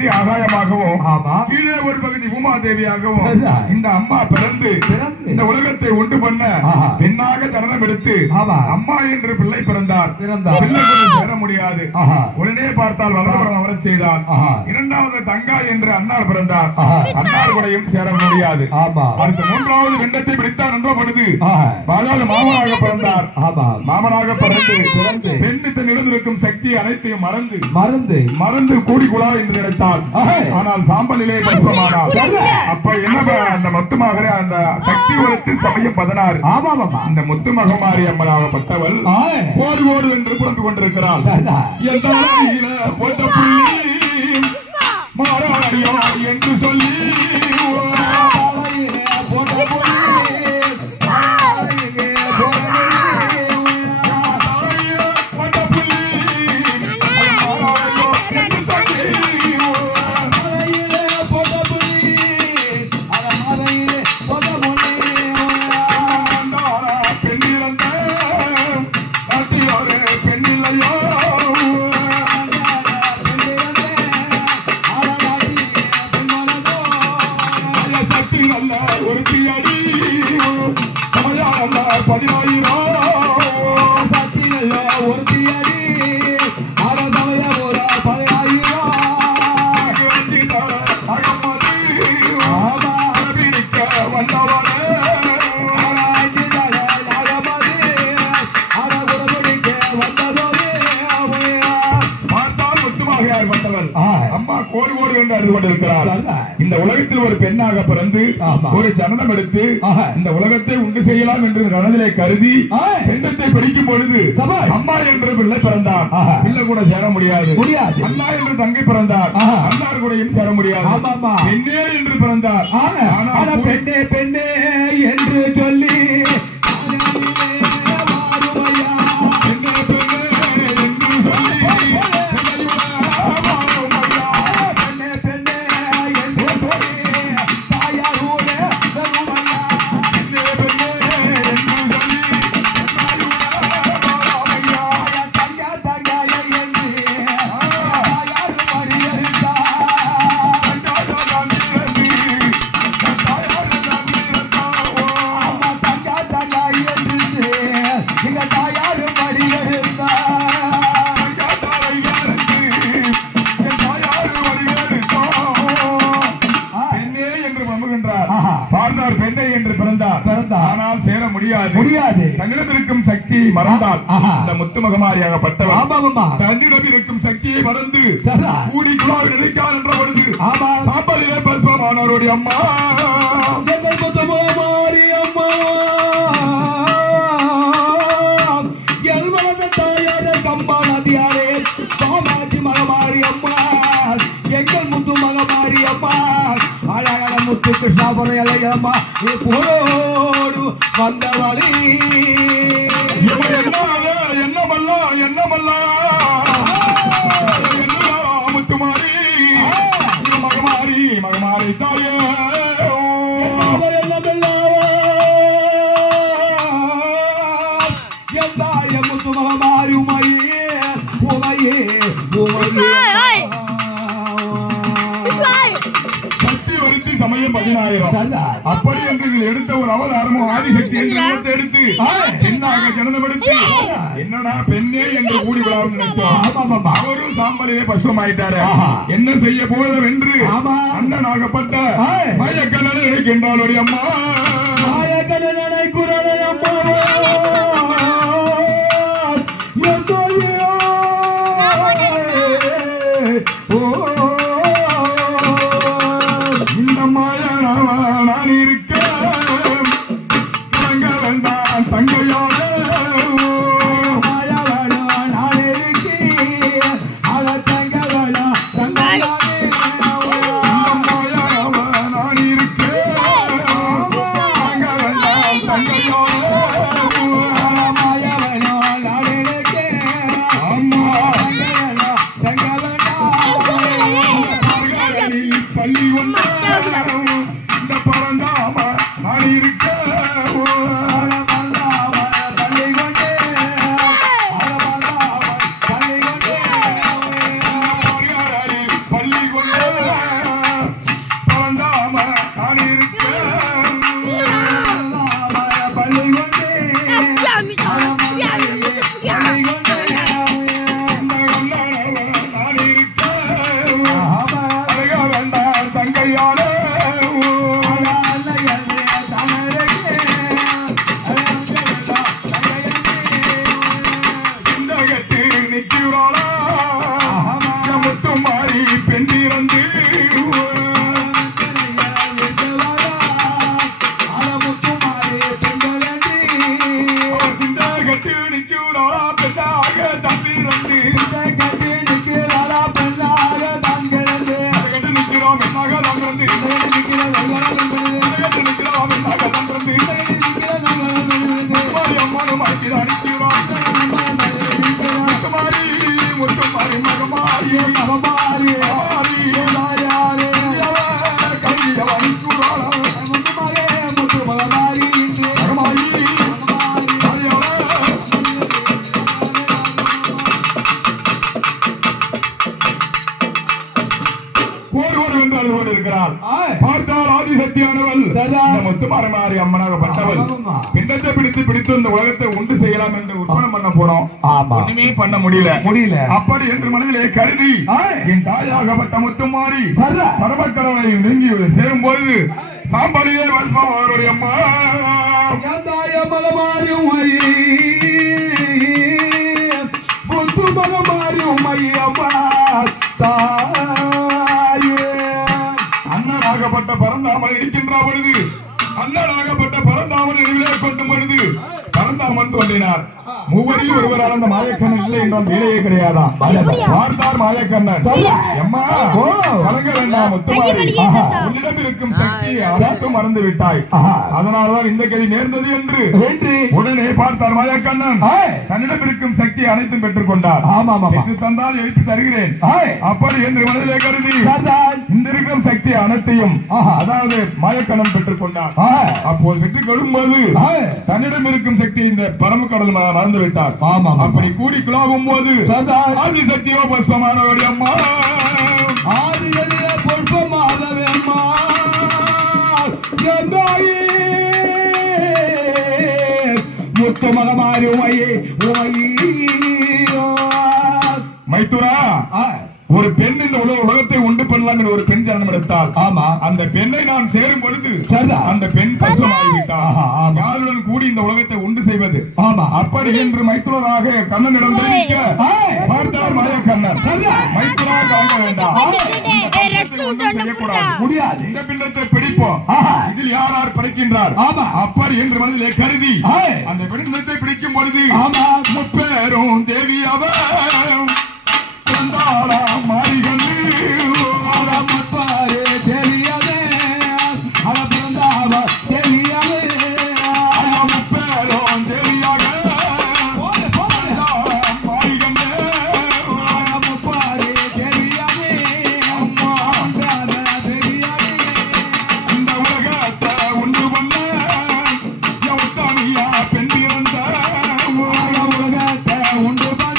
பகுதி ஆகாயமாகவும் கீழே ஒரு பகுதி பூமா தேவியாகவும் இந்த அம்மா பிறந்து இந்த உலகத்தை உண்டு பண்ண பெண்ணாக ஜனனம் எடுத்து அம்மா என்று பிள்ளை பிறந்தார். பிள்ளை சேர முடியாது. உடனே பார்த்தால் வளர்வரம் அவரச் செய்தார். இரண்டாவது தங்கா என்று அன்னார் பிறந்தார். அன்னார் கூடயும் சேர முடியாது. அடுத்த மூன்றாவது வெண்டத்தை பிடித்தார் என்ற பொழுது மாமனாக பிறந்தார். மாமனாக பிறந்து பெண்ணு தன்னிடம் இருக்கும் சக்தி அனைத்தையும் மறந்து கூடி குழா என்று நினைத்தார். ஆனால் சாம்பலிலே பஸ்பமானார். அப்ப என்ன அந்த முத்துமகரே அந்த சக்தி உலகத்து சமயம் 16 அந்த முத்து மகமாரி அம்மனாகப்பட்டவள் ஓடு ஓடு என்று புரிந்து கொண்டிருக்கிறாள். போட்ட புள்ளி மாறாடியோ என்று சொல்லி இந்த உலகத்தில் ஒரு பெண்ணாக பிறந்து ஒரு ஜனனம் எடுத்து இந்த உலகத்தை உண்டு செய்யலாம் என்று மனதிலே கருதி பெண்ணத்தை படிக்கும் பொழுது அம்மா என்று பிள்ளை பிறந்தார். பிள்ளை கூட சேர முடியாது. அண்ணா என்று தங்கை பிறந்தார். அண்ணார் கூடயும் சேர முடியாது. பெண்ணே என்று பிறந்தார். ஆனால் பெண்ணே பெண்ணே என்று சொல்லி முடியாது. தன்னிடம் இருக்கும் சக்தியை மறந்தால் இந்த முத்து மகமாரியாகப்பட்டவர் தன்னிடம் இருக்கும் சக்தியை மறந்து கூடி குழாவில் நினைக்கார் என்ற பொழுது சாம்பலிலே பஸ்பமானவருடைய அம்மா முத்து கிருஷ்ணாபுரையம்மா போடு வந்தவளி என்னமல்லா முத்துமாரி மகமாரி தாயே முத்து மகமாரி உமையே சமயம் 10,000 அப்படி என்று எடுத்த ஒரு அவதாரமும் ஆதிசக்தி என்று எடுத்து பெண்ணாக ஜனனம் எடுத்து என்னடா பெண்ணே என்று கூடி விழாவும் நினைத்தோம். அவரும் சாம்பலிலே பசுமாயிட்டாரு. என்ன செய்ய போதும் என்று அண்ணனாகப்பட்ட மயக்கண்ணனை நினைக்கின்றாள் அம்மா மயக்கண்ணனை குரலை அம்மா மகமாரி மகமாயி இருக்கிறாள். பார்த்தால் ஆதிசக்தியானவள் முத்துமாரி அம்மனாகப்பட்டவள் பிண்டத்தை பிடித்து இந்த உலகத்தை உண்டு செய்யலாம் என்று உற்பத்தி பண்ண போனோம். ஒண்ணுமே பண்ண முடியல. அப்படி என்று மனதிலே கருதி என் தாயாகப்பட்ட முத்துமாரி பரமக்கடவுளை நெருங்கி சேரும் போது சாம்பலியே வல்பம் அவருடைய அம்மா தாய மகமாரி முத்து மகமாரி அம்மா அண்ணனாகப்பட்ட பரந்தாமல் இருக்கின்ற பொழுது அண்ணனாகப்பட்ட பரந்தாமல் நினைவிலே கொண்டும் பொழுது பரந்தாமல் தோன்றினார். மூவரில் ஒருவரால் அந்த மாயக்கண்ணன் இல்லை என்றால் வேலையே கிடையாதான். பார்த்தார் மாயக்கண்ணன் எம்மா கலங்க வேண்டாம் முத்துமாரி, உன்னிடம் இருக்கும் சக்தி அனைத்தும் மறந்து விட்டாய், அதனால்தான் இந்த கதி நேர்ந்தது என்று உடனே பார்த்தார் மாயக்கண்ணன். தன்னிடம் இருக்கும் சக்தி அனைத்தும் பெற்றுக் கொண்டார். பெற்று தந்தால் எழுப்பி தருகிறேன் அப்படி என்று மனதிலே கருதி இந்த இருக்கும் சக்தி அனைத்தையும் அதாவது மாயக்கண்ணன் பெற்றுக் கொண்டார். அப்போது பெற்றுக் கொள்ளும்போது தன்னிடம் இருக்கும் சக்தி இந்த பரமக்கடல் மறந்து விட்டார். அப்படி கூடி குழாவும் போது ஆதிசக்தியோ பஸ்பமானவருடைய அம்மா ஆதிசக்தியோ புஷ்பமானவே அம்மா முத்து மகமாரி மைத்துரா ஒரு பெண் இந்த உலகத்தை உண்டு பண்ணலாம் ஒரு பெண் ஜனனம் எடுத்தால் அந்த பெண்ணை நான் சேரும் பொழுது அந்த பெண் கஷ்டமாகிவிட்டார். யாருடன் கூடி இந்த உலகத்தை உண்டு செய்வது அப்படி என்று மைத்துனராக கண்ணனிடம் பார்த்தார் மாயக்கண்ணன். மைத்துனா காண வேண்டாம், முடியாது, இந்த பிள்ளத்தை பிடிப்போம், இதில் யார் யார் பிடிக்கின்றார் அப்படி என்று மனதிலே கருதி அந்த பிள்ளத்தை பிடிக்கும் பொழுது முப்பேரும் தேவியாவ மாறிகள் முப்பாரு தெரியாதே பிறந்தாவ தெரியாதே முப்பேரும் தெரியாக முப்பாரு தெரியாதே அம்மா தெரியாதே இந்த உலகத்தை உண்டு பண்ண உத்தமியா பெண் பிறந்த உலகத்தை உண்டு பண்ண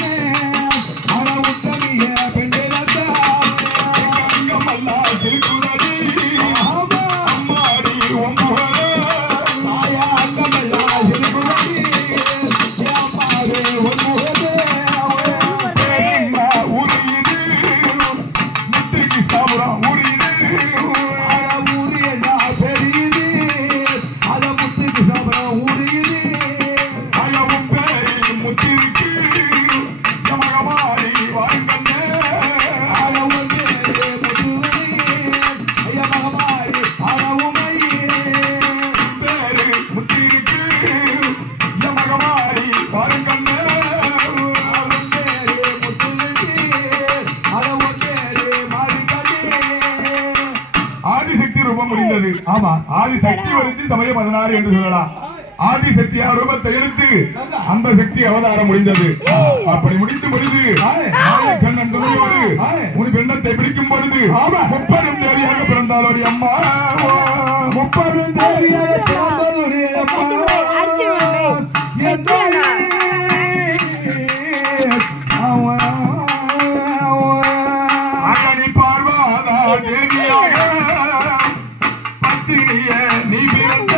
ஆதிசக்தி வருத்தி சமயம் 16 என்று சொல்லலாம். ஆதிசக்தியா ரூபத்தை எடுத்து அந்த சக்தி அவதாரம் முடிந்தது. அப்படி முடித்து பொழுது கண்ணன் துணையோடு உன் பெண்ணத்தை பிடிக்கும் பொழுது முப்பெரும் தேவியாக பிறந்தாலுடைய அம்மா முப்பெரும் தேவியாக பிறந்தாலுடைய அகனி பார்வாதா தேவியாக பத்தினிய நீ பிறந்த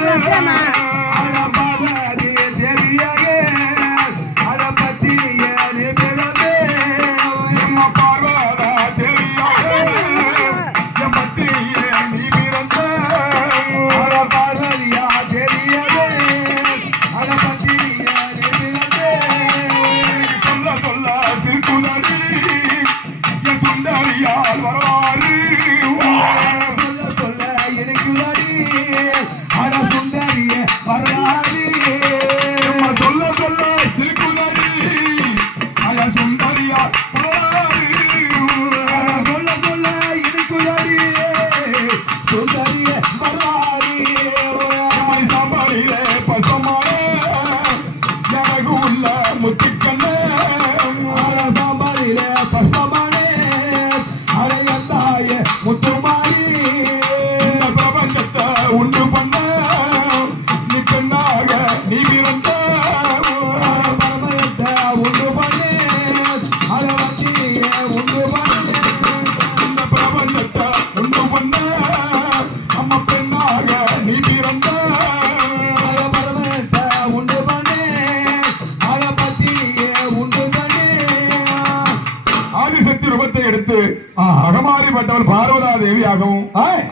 மாறிப்பட்டவள் பார்வதா தேவியாகவும்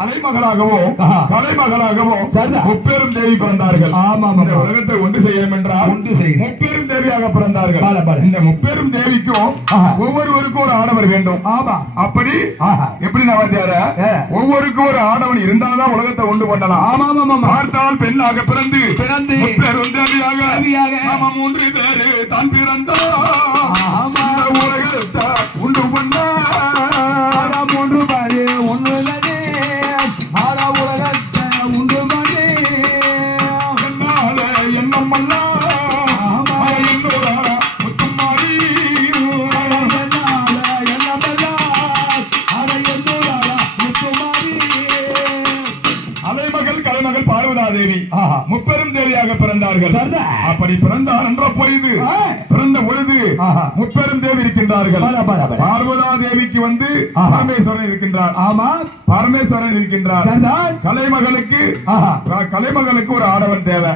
அலைமகளாகவும் கலைமகளாகவும் முப்பெரும் தேவி பிறந்தார்கள். இந்த உலகத்தை ஒன்று செய்யணும் என்றால் முப்பெரும் தேவியாக பிறந்தார்கள். இந்த முப்பெரும் தேவிக்கும் ஒவ்வொருவருக்கும் ஒரு ஆடவர் வேண்டும். அப்படி எப்படி நவாத்தியார ஒவ்வொருக்கும் ஒரு ஆடவன் இருந்தால்தான் உலகத்தை உண்டு பண்ணலாம். பார்த்தால் பெண்ணாக பிறந்து முப்பெரும் தேவியாக மூன்று பேரு தான் பிறந்தார் உலகத்தை உண்டு பண்ண மூன்று பேரு ஒன்று உலகத்தை உண்டு பண்ணி எண்ணம் அல்ல முத்துமாரி அலைமகள் கலைமகள் பார்வதா தேவி முப்பெரும் தேவியாக பிறந்தார்கள். அப்படி பிறந்தார் என்ற பொழுது பிறந்த பொழுது முப்பெரும் தேவி இருக்கின்றார்கள். பார்வதா தேவிக்கு வந்து பரமேஸ்வரன் இருக்கின்றார். பரமேஸ்வரன் இருக்கின்றார். கலைமகளுக்கு ஒரு ஆடவன் தேவை.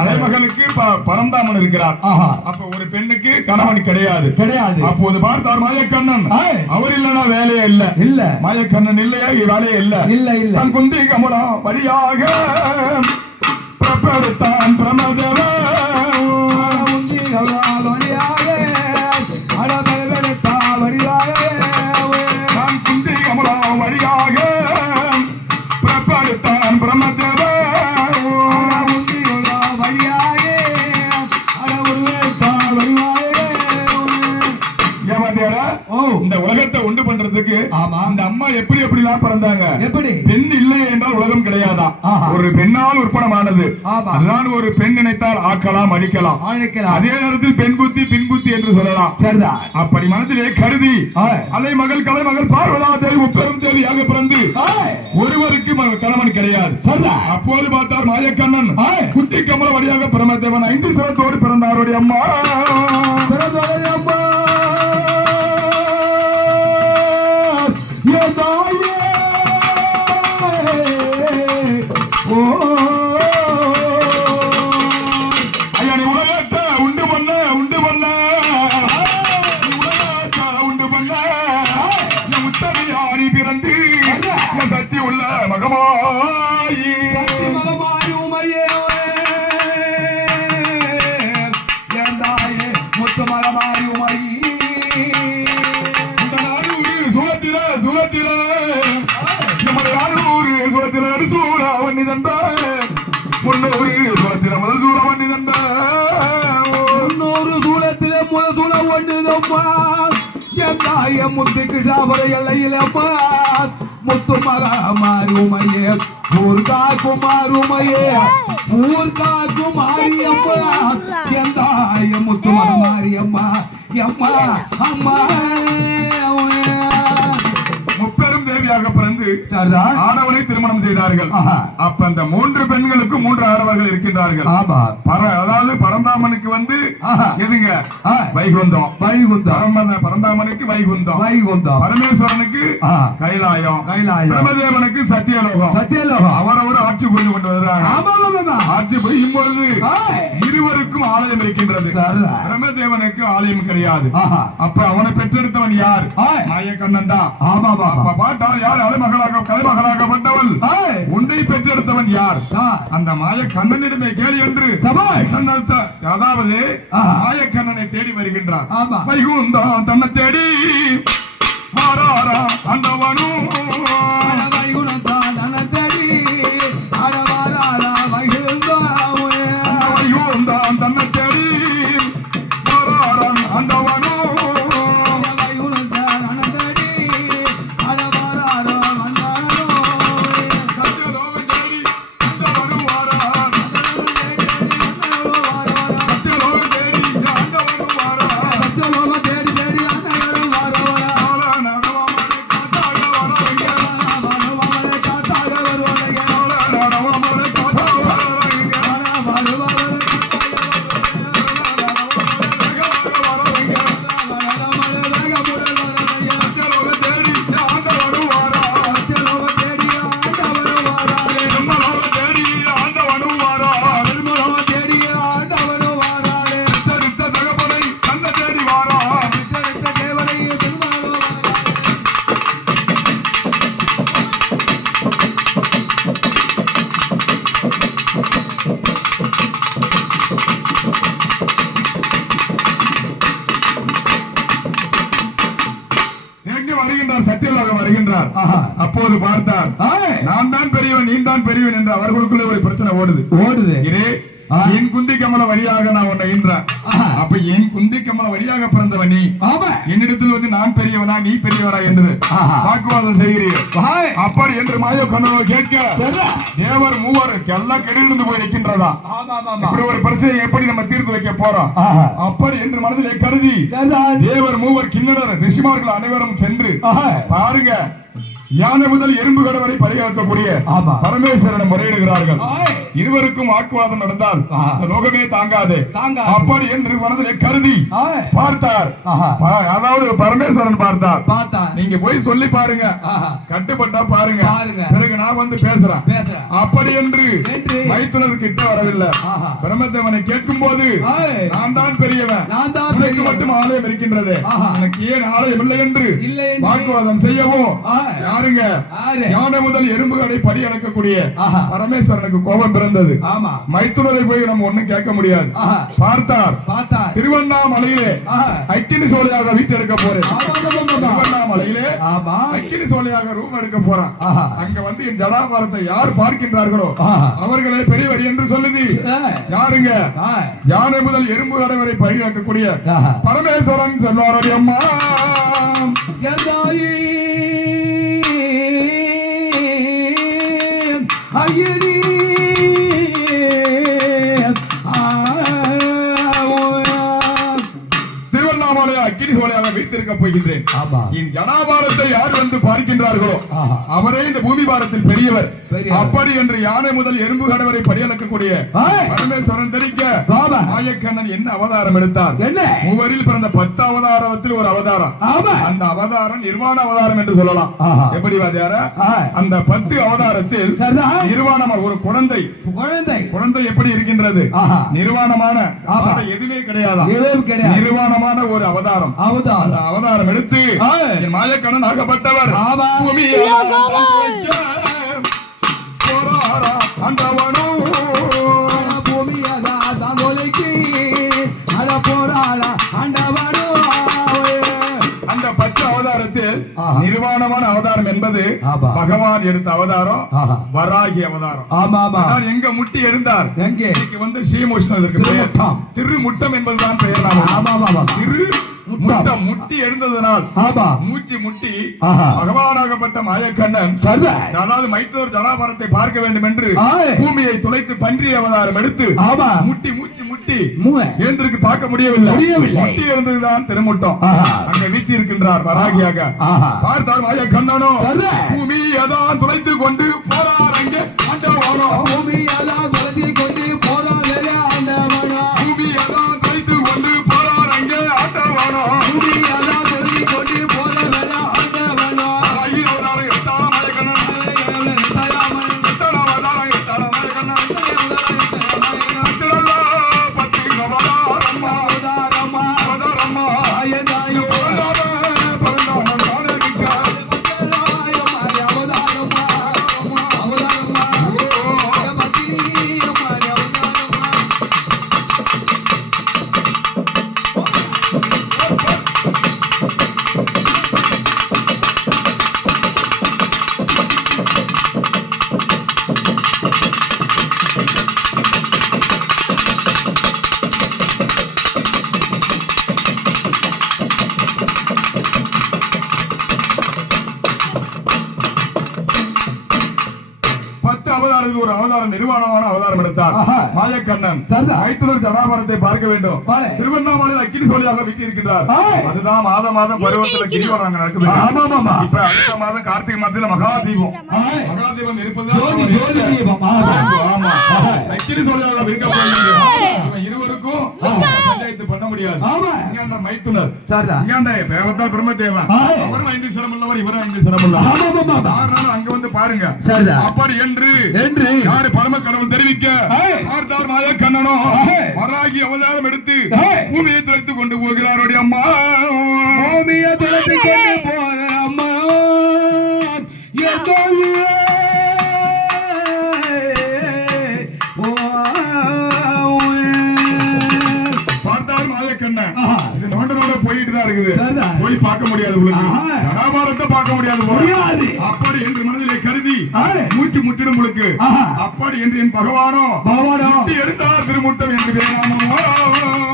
அலைமகளுக்கு பரந்தாமன் இருக்கிறார். அப்ப ஒரு பெண்ணுக்கு கணவன் கிடையாது. அப்போது பார்த்தார் மாயக்கண்ணன். அவர் இல்லனா வேலையே இல்ல. மாயக்கண்ணன் இல்லையா வேலையே இல்ல. தன் குந்தி கமலம் வழியாக பிரபடுத்தான் பிரமதேவன். இந்த உலகத்தை உண்டு பண்றதுக்கு இந்த அம்மா எப்படி எப்படிலாம் பிறந்தாங்க. எப்படி பெண் இல்லை என்றால் உலகம் கிடையாதா. ஒரு பெண்ணால் உற்பணமானது. அதுதான் ஒரு பெண் நினைத்தால் ஆக்கலாம் அழிக்கலாம். அதே நேரத்தில் பெண் புத்தி பின் புத்தி என்று சொல்லலாம். அப்படி மனதிலே கருதி அலைமகள் கலைமகள் பார்வதா தேவி முப்பெரும் தேவியாக பிறந்து ஒருவருக்கு கணவன் கிடையாது. அப்போது பார்த்தார் மாயக்கண்ணன் குட்டி கமல வழியாக பிரமதேவன் 5 சிரத்தோடு பிறந்தாருடைய அம்மா. சக்தி உள்ள மகமாயி முத்து மகமாயி உமையி இந்த நானூறு சுகத்தில சுகத்தில நமது நானூறு சுகத்தில சூழவன் நிதந்த 300 சுகத்தில முதல் சூழவன் நிதந்த 300 சூழத்தில முதல் சூழவன் நிதம்மா எந்தாய முத்துக்கு சாவரை எல்லையிலம்மா முத்து மகமாரி உமையே ஊர்கா குமாருமையே ஊர்கா குமாரியம்மா எந்தாய முத்து மகமாரியம்மா எம்மா அம்மா முப்பெரும் தேவியாக பிறந்து ஆடவனை திருமணம் செய்தார்கள். அப்ப அந்த 3 பெண்களுக்கு 3 ஆடவர்கள் இருக்கின்றார்கள். அதாவது பரந்தாமனுக்கு வந்து எதுங்க வைகுந்தம். பரந்தாமனுக்கு வைகுந்தம். பரமேஸ்வரனுக்கு கைலாயம். பிரம்மதேவனுக்கு சத்தியலோகம். அவரவர் ஆட்சி புரிந்து கொண்டு வருகிறார்கள். ஆட்சி புரியும் பொழுது இருவருக்கும் ஆலயம் இருக்கின்றது. பிரம்மதேவனுக்கு ஆலயம் கிடையாது. அப்ப அவனை பெற்றெடுத்தவன் யார்? மாயக்கண்ணன் தான். பார்த்தால் யார் அலைமகளாக கலைமகளாகப்பட்டவள் உன்னை பெற்றெடுத்தவன் யார்? அந்த மாயக்கண்ணனிடமே கேளு என்று அதாவது மாயக்கண்ணனை தேடி வருகின்றார். வைகுந்தம் தன்னை தேடி மாறாரா அண்டவனும் தன்னை தேடி மாறாரா அண்டவனும் அப்போது பார்த்தார் நான் தான் பெரியவன் நீ தான் பெரியவன் என்று அவர்களுக்குள்ளே ஒரு பிரச்சனை ஓடுது இதே என் குந்தி கமல வழியாக நான் உன்னை ஈன்றேன். அப்ப என் குந்தி கமல வழியாக பிறந்தவன் நீ என்னிடத்தில் வந்து நான் பெரியவனா நீ பெரியவரா என்று வாக்குவாதம் செய்கிறீர்கள். அப்படி என்று மாய கண்ணனோ கேட்க தேவர் மூவர் எல்லாம் கெடிலிருந்து போய் நிற்கின்றதா இப்படி ஒரு பிரச்சனையை எப்படி நம்ம தீர்த்து வைக்க போறோம் அப்படி என்று மனதிலே கருதி தேவர் மூவர் கிண்ணடர் ரிஷிமார்கள் அனைவரும் சென்று பாருங்க யானை முதல் எறும்பு கடை வரை பரிகாக்கக்கூடிய பரமேஸ்வரனை முறையிடுகிறார்கள். இருவருக்கும் வாக்குவாதம் நடந்தால் லோகமே தாங்காது. அப்படி என்று மனதிலே கருதி பார்த்தார். அதாவது பரமேஸ்வரன் பார்த்தார். நீங்க போய் சொல்லி பாருங்க கட்டுப்பட்டா பாருங்க பிறகு நான் வந்து பேசுறேன். அப்படி என்று மைத்துனர் கிட்ட வரவில்லை. பிரம்மதேவனை கேட்கும் போது நான் தான் பெரியவன் உனக்கு மட்டும் ஆலயம் இருக்கின்றது எனக்கு ஏன் ஆலயம் இல்லை என்று வாக்குவாதம் செய்யவும் யாருங்க யானை முதல் எறும்புகளை படி அடக்கக்கூடிய பரமேஸ்வரனுக்கு கோபம் பிறந்தது. மைத்துனரை போய் நம்ம ஒண்ணும் கேட்க முடியாது. பார்த்தார் திருவண்ணாமலையிலே அக்கினி சோலையாக வீட்டு எடுக்க போறேன். திருவண்ணாமலையிலே அக்கினி சோலையாக ரூம் எடுக்க போறான். அங்க வந்து என் ஜடாபாரத்தை யார் பார்க்கின்றார்களோ அவர்களே பெரியவர் என்று சொல்லுது. யாருங்க யானை முதல் எறும்பு கடை வரை படி அடக்கக்கூடிய பரமேஸ்வரன் சொல்வாரடி அம்மா திருவண்ணாமலை அக்கினி சோலையாக வைத்திருக்க போகின்றேன். என் ஜடாபாரத்தை யார் வந்து பார்க்கின்றார்களோ அவரே இந்த பூமி பாரத்தில் பெரியவர். அப்படி என்று யானை முதல் எறும்பு கடவரை படியளக்கக்கூடிய பரமேஸ்வரன் தெரிவிக்க மாயக்கண்ணன் என்ன அவதாரம் எடுத்தார்? மூவரில் பிறந்த 10 அவதாரத்தில் ஒரு அவதாரம். அந்த அவதாரம் நிர்வாண அவதாரம் என்று சொல்லலாம். எப்படி வாதியார அந்த 10 அவதாரத்தில் நிர்வாணம் ஒரு குழந்தை எப்படி இருக்கின்றது? நிர்வாணமான எதுவே கிடையாது. நிர்வாணமான ஒரு அவதாரம். அந்த அவதாரம் எடுத்து மாயக்கண்ணன் ஆகப்பட்டவர் அந்த 10 அவதாரத்தில் நிர்வாணமான அவதாரம் என்பது பகவான் எடுத்த அவதாரம் வராகி அவதாரம். எங்க முட்டி இருந்தார் வந்து ஸ்ரீமுஷ்ணம் திருமுட்டம் என்பதுதான் பெயர். திரு முட்டி எழுந்ததனால் மூச்சு முட்டி பகவானாகப்பட்ட மாயக்கண்ணன் அதாவது மைத்தூர் ஜடாபாரத்தை பார்க்க வேண்டும் என்று பூமியை துளைத்து பன்றி அவதாரம் எடுத்து முட்டி மூச்சு முட்டி எழுந்திருக்கு பார்க்க முடியவில்லை. முட்டி எழுந்ததுதான் திருமுட்டம். அங்க வீச்சு இருக்கின்றார் வராகியாக. பார்த்தார் மாயக்கண்ணனோ பூமி அதான் துளைத்து கொண்டு போறார். அங்கே ஆண்டவனோ பூமி அதான் துளைத்து கொண்டு போறார். பூமி அதான் துளைத்து கொண்டு போறார். அங்கே ஆண்டவனோ பூமி அதான் துளைத்து கொண்டு போறார். ஆண்டவனோ ஐயோரார எட்டான மாயக்கண்ணன் எட்டான அவதாரம் எட்டான மாயக்கண்ணன் எட்டலா பத்தி அவதாரம்மா அவதாரம்மா ஐயதாயோ ஒரு அவதாரம் நிர்வாணமான அவதாரம் எடுத்தார் மாயக்கண்ணன். மைத்துனர் ஜடாபாரத்தை பார்க்க வேண்டும். திருவண்ணாமலையில் அக்கினி சோலையாக வீட்டி இருக்கின்றார். அதுதான் மாதம் பருவத்தில் கிரிவலம் நடக்குது. இப்ப அடுத்த மாதம் கார்த்திகை மாதத்துல மகாதீபம் இருப்பது அக்கினி சோலையாக விற்க போகிறது. இருவருக்கும் பஞ்சாயத்து பண்ண முடியாது. மைத்துனர் பிரம்மதேவன் அவரும் 5 சிரம் உள்ளவர் இவரும் 5 சிரம் உள்ளவர். அங்க வந்து பாருங்க. அப்படி என்று யாரு பரம கடவுள் தெரிவிக்க பார்த்தார் மாயக்கண்ணனோ வராகி அவதாரம் எடுத்து பூமியை துளைத்து கொண்டு போகிறார். அம்மா பூமியை துளைத்து கொண்டு போகிற அம்மா பார்த்தார் மாயக்கண்ணன். இது நோண்ட போயிட்டு தான் இருக்குது. போய் பார்க்க முடியாது. உங்களுக்கு ஜடாபாரத்தை பார்க்க முடியாது. அப்படி என்று மனதில் நோக்கி முட்டிடும் முழுக்கு அப்படி என்று என் பகவானோ முட்டி எழுந்தா திருமுட்டம் என்று வேணாமோ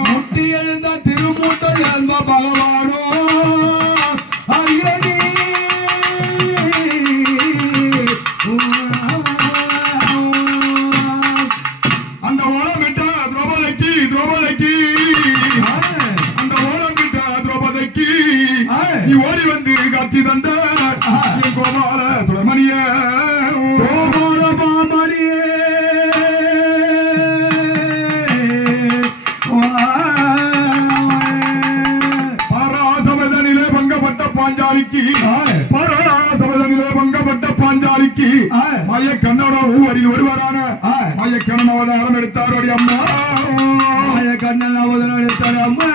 முட்டி எழுந்த திருமூட்டம் என்ப பகவானோ அரியடி அந்த ஓலம் விட்ட திரௌபதிக்கு அந்த ஓலம் விட்ட திரௌபதிக்கு நீ ஓடி வந்து காட்சி தந்த கோபால துளமணிய கோபால பாமணியே பராசபதனிலே பங்கப்பட்ட பாஞ்சாலிக்கு மய கண்ணோட ஒவ்வொரு ஒருவரான மய கண்ணன் அவதாரம் எடுத்தாரோடி அம்மா மய கண்ணன் அவதாரம் எடுத்தார் அம்மா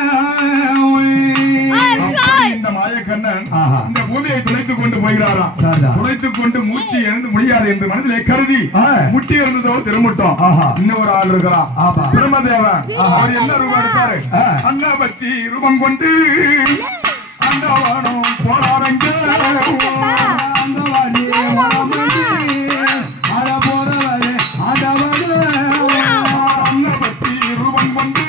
இந்த மாயக்கண்ணன் இந்த பூமியை துளைத்துக் கொண்டு போகிறாராம் துளைத்துக் கொண்டு மூச்சு எழுந்து முடியாது என்று மனதிலே கருதி முட்டி இருந்ததோ திருமுட்டோம் இன்னொரு ஆள் இருக்கிறான் பிரம்மதேவன் அவர் என்ன ரூபம் எடுத்தாரு அண்ணா பச்சி ரூபம் கொண்டு அண்ணாவானோ போராடங்க அண்ணா பச்சி ரூபம் கொண்டு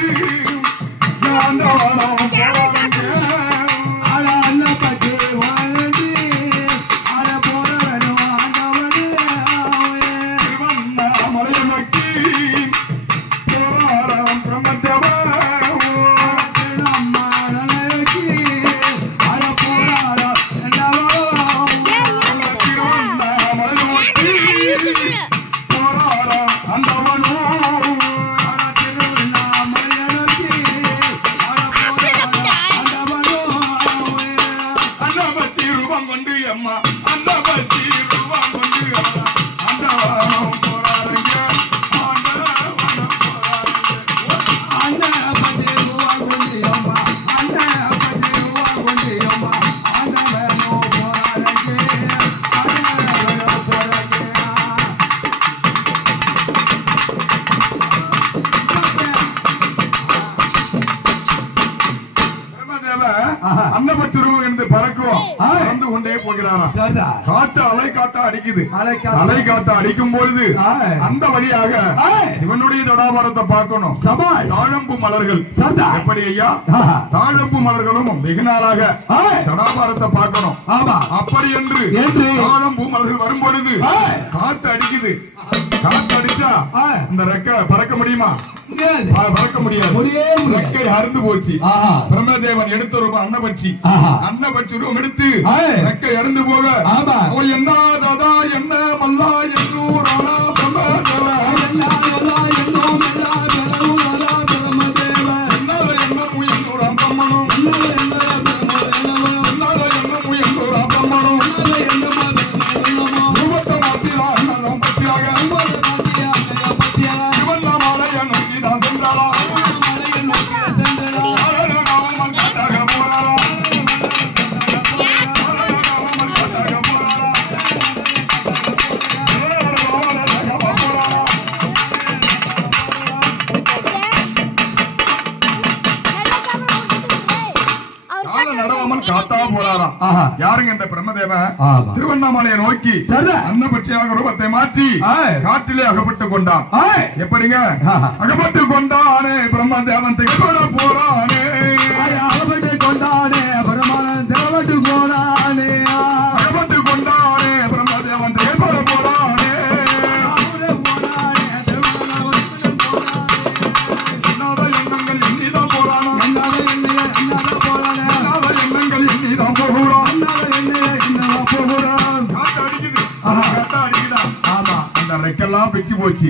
அண்ணாவானோ அன்னபச்சுருவம் என்று பறக்கும் பறந்து கொண்டே போகிறாராம் காத்து அலை காத்தா அடிக்குது அலை காத்தா அடிக்கும் பொழுது அந்த வழியாக இவனுடைய தடாபாரத்தை பார்க்கணும் தாழம்பு மலர்கள் எப்படி ஐயா தாழம்பு மலர்களும் வெகு நாளாக தடாபாரத்தை பார்க்கணும் அப்படி என்று தாழம்பு மலர்கள் வரும் பொழுது காத்து அடிக்குது காத்து அடிச்சா இந்த ரெக்க பறக்க முடியுமா பறக்க முடியாது ரெக்கை அறுந்து போச்சு பிரம்மதேவன் எடுத்த ரூபம் அன்னபட்சி ரூபம் எடுத்து ரெக்கை அறுந்து போக அவன் என்ன தாதா என்ன மல்லா என்னூரானா பிரம்மதேவன் என்னால என்னமு என்னூராம் பிரம்மனும் என்னால என்னமு என்னூராம் பிரம்மனும் ரூபத்தை மாத்திரா அன்னதம் பற்றியாக காத்தா போறாராம் யாருங்க இந்த பிரம்மதேவன் திருவண்ணாமலையை நோக்கி அன்னபட்சியாக ரூபத்தை மாற்றி காற்றிலே அகப்பட்டு கொண்டான் எப்படிங்க அகப்பட்டு கொண்டானே பிரம்மதேவன் திகழ போறானே அகப்பட்டு கொண்டானே பிரம்மன் திகழ போறானே அகப்பட்டு கொண்டானே பிரம்மதேவன் திகழ போறானே என்னாத எண்ணங்கள் எண்ணிதான் போறானோ பிச்சு போச்சு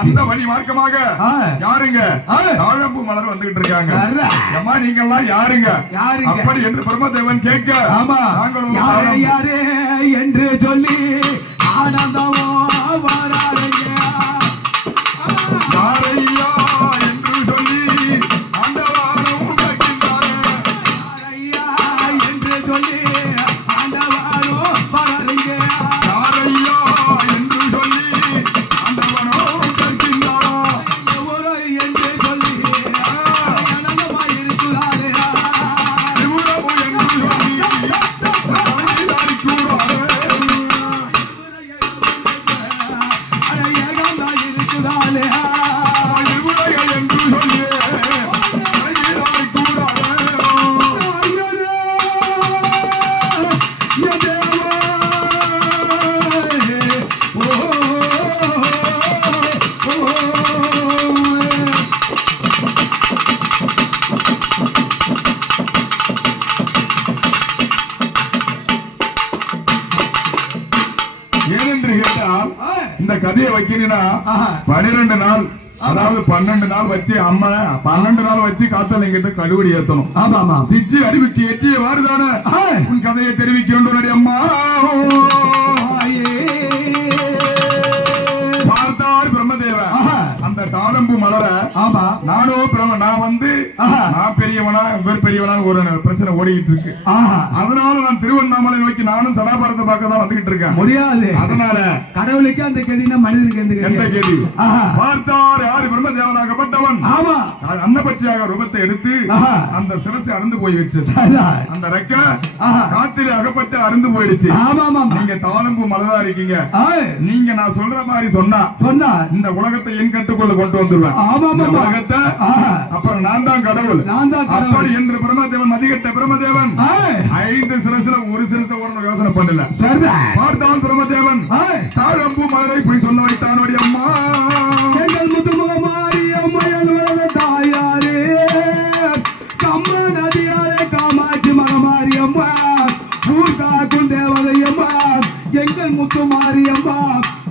அந்த வழி மார்க்கமாக யாருங்க தாழம்பு மலர் வந்துகிட்டு இருக்காங்க அம்மா நீங்க எல்லாம் யாருங்க அப்படி என்று பிரம்மதேவன் கேட்க நாங்கள் யாரே என்று சொல்லி ஆனந்தமோ யாரையா என்று சொல்லி ஆண்டவாரும் என்று சொல்லி ஆண்டவாரும் வரலைங்க யாரையா என்று சொல்லி ஆண்டவனோ கற்கின்றாரோ என்று சொல்லி இருக்கிறாரே இவ்வளவு என்று சொல்லி கூறாரே என்னாச்சுன்னா ஆஹா. 12 நாள் அதாவது 12 நாள் வச்சு அம்மா 12 நாள் வச்சு காத்தலிங்கிட்ட கடுவடி ஏத்தணும். ஆமா ஆமா சிச்சி அறிவிக்கு எட்டியவாறு தானே உன் கதையை தெரிவிக்க வேண்டும் அம்மா. பார்த்தார் பிரம்மதேவன் அந்த தாழம்பு மலர. ஆமா நானும் நான் வந்து நான் பெரியவனா இவர் பெரியவனா ஒரு பிரச்சனை ஓடிக்கிட்டு இருக்கு. அதனால நான் திருவண்ணாமலை நோக்கி நானும் சடாபாரத்தை பார்க்க தான் வந்துகிட்டு இருக்கேன். முடியாது. அதனால கடவுளுக்கு அந்த கெதினா மனிதனுக்கு எந்த கேதி பார்த்தார் யாரு பிரம்மதேவனாகப்பட்டவன். ஆமா அன்னபட்சியாக ரூபத்தை எடுத்து அந்த சிரசை அறுந்து போய் விட்டது. அந்த ரெக்க காத்திலே அகப்பட்டு அறுந்து போயிடுச்சு. நீங்க தாளம்பு மலரா இருக்கீங்க. நீங்க நான் சொல்ற மாதிரி சொன்னா இந்த உலகத்தை என் கட்டுக்குள்ள கொண்டு வந்துருவேன். உலகத்தை அப்புறம் நான் தான் கடவுள் அப்படி என்று பிரம்மதேவன் மதிகட்ட பிரம்மதேவன் 5 சிரசுல ஒரு சிரசை ஓடணும் யோசனை பண்ணல. பார்த்தான் பிரம்மதேவன் தாழம்பு மலரை போய் சொல்ல வைத்தான். அம்மா எங்கள் முதுமுகமாரி அம்மையன் வரத தாயாரே கம்மா நதியாரே காமாட்சி மகமாரி அம்மா ஊர்காக்கும் தேவதை அம்மா எங்கள் முத்து மாரி அம்மா